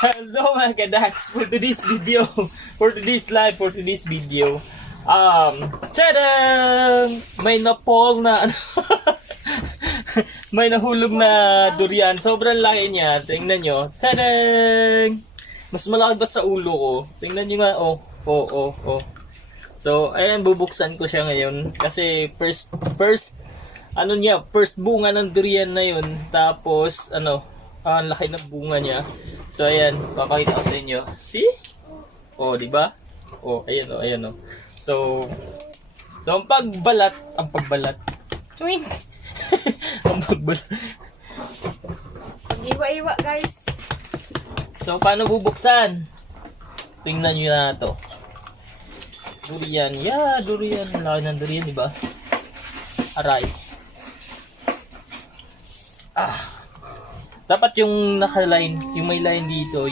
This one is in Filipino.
Hello mga kadax, for today's video, for today's video, tadang! May napol na, may nahulog na durian. Sobrang laki niya. Tingnan nyo. Tadang! Mas malaki ba sa ulo ko? Tingnan nyo nga. Oh. So, ayan, bubuksan ko siya ngayon. Kasi first bunga ng durian na yun. Tapos, ang laki ng bunga niya. So, ayan, papakita ko sa inyo. See? Oh, di ba? Oh, ayan. So, ang pagbalat. Chewing! Ang pagbalat. Iwa-iwa, guys. So, paano bubuksan? Tingnan nyo na to. Durian. Durian. Ang laki ng durian, di ba? Aray. Dapat yung naka-line, yung may line dito,